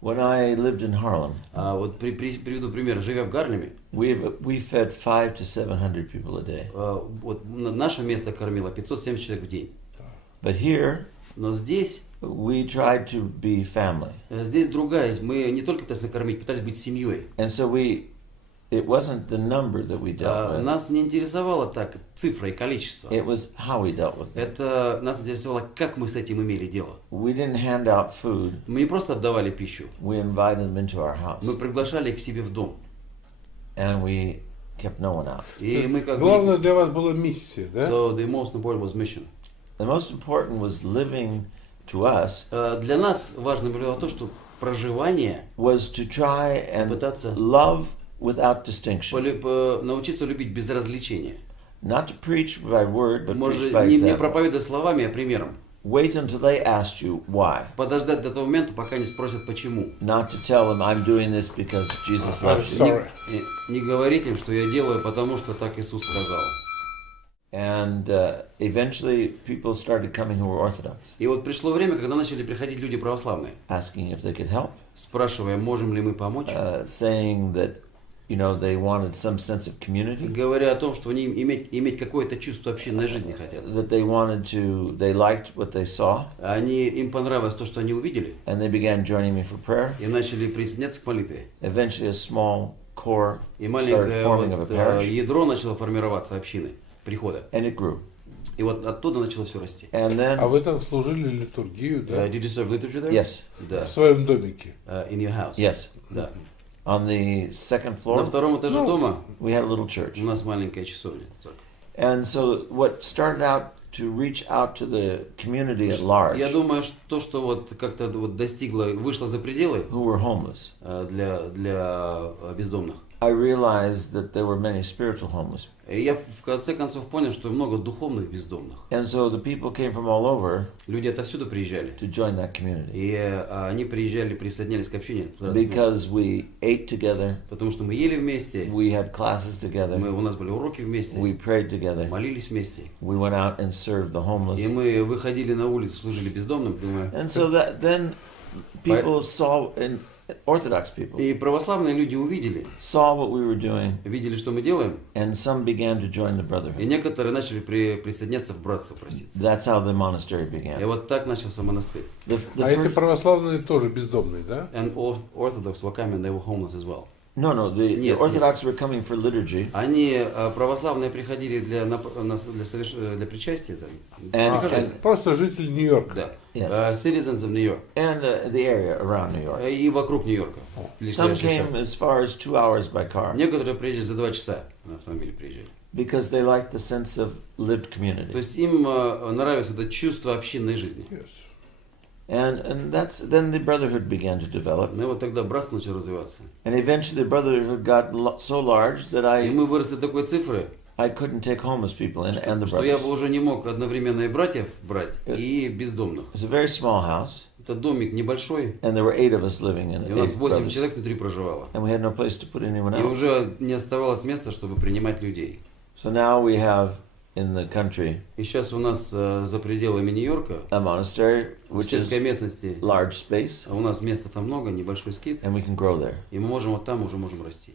When I lived in Harlem, Вот приведу пример. Живя в Гарлеме, we fed 500 to 700 people a day. Вот наше место кормило 570 человек в день. But here, Но здесь we tried to be family. Здесь другая. Мы не только пытались накормить, пытались быть семьей. And so it wasn't the number that we dealt with. Нас не интересовало так цифра и количество. It was how we dealt with it. Это нас интересовало, как мы с этим имели дело. We didn't hand out food. Мы не просто отдавали пищу. We invited them into our house. Мы приглашали их к себе в дом. And we kept no one out. И мы как Главное для вас была миссия, да? So the most important was mission. The most important was living to us. Для нас важно было то, что проживание Was to try and пытаться love without distinction. научиться любить без развлечения. Not to preach by word, but preach Может, by не example. проповедовать словами, а примером. Wait until they asked you why. Подождать до того момента, пока не спросят почему. Not to tell them I'm doing this because Jesus loves you. Не говорить им, что я делаю, потому что так Иисус сказал. And eventually people started coming who were Orthodox, И вот пришло время, когда начали приходить люди православные, asking if they could help, спрашивая, можем ли мы помочь, saying that, they wanted some sense of community, говоря о том, что они иметь какое-то чувство общинной жизни хотят. that they liked what they saw, Им понравилось то, что они увидели, and they began joining me for prayer. и начали присоединяться к молитве. Eventually a small core И started маленькое forming of a parish, ядро начало формироваться общины, прихода. and it grew. И вот оттуда начало все расти. And then, А вы там служили литургию, да? Did you serve liturgy there? yes, Да. В своем домике. In your house? yes, Да. on the second На floor, втором этаже дома we had a little church. у нас маленькая часовня. And so what started out to reach out to the community at large, Я думаю, что то, что вот как-то вот вышло за пределы who were homeless, для бездомных. I realized that there were many spiritual homeless. И я в конце концов понял, что много духовных бездомных. And so the people came from all over Люди отовсюду приезжали. to join that community. И они приезжали, присоединялись к общине. в разных местах. Because we ate together, Потому что мы ели вместе, we had classes together, у нас были уроки вместе, we prayed together, молились вместе. we went out and served the homeless. И мы выходили на улицу, служили бездомным. Думаю, And so then people saw, and Orthodox people и православные люди увидели, saw what we were doing, видели, что мы делаем, and some began to join the и brotherhood. некоторые начали присоединяться в братство проситься. That's how the monastery И began. вот так начался монастырь. The А эти first, православные тоже бездомные, да? And Orthodox were coming, they were homeless as well. the Нет, Orthodox were coming for liturgy, Они, православные, приходили для причастия. and Просто житель Нью-Йорка. Да. Yeah. Citizens of New York. the area around New York. И вокруг Нью-Йорка. Some came as far as 2 hours by car Некоторые приезжали за 2 часа на автомобиле приезжали. because they liked the sense of lived То community. есть им нравилось это чувство общинной жизни. Yes. And then the brotherhood began to develop. Ну и вот тогда братство начало развиваться. And eventually the brotherhood got so large that И мы выросли до такой цифры, I couldn't take homeless people and the что я бы brothers. уже не мог одновременно и братьев брать, и бездомных. It was a very small house, Это домик небольшой, and there were 8 of us living in it. и у нас 8 8 brothers. человек внутри проживало. And we had no place to put anyone И else. уже не оставалось места, чтобы принимать людей. So now we have in the country И сейчас у нас за пределами Нью-Йорка, a monastery, в which is сельской местности, large space, у нас места там много, небольшой скит, and we can grow there. и мы можем вот там уже можем расти.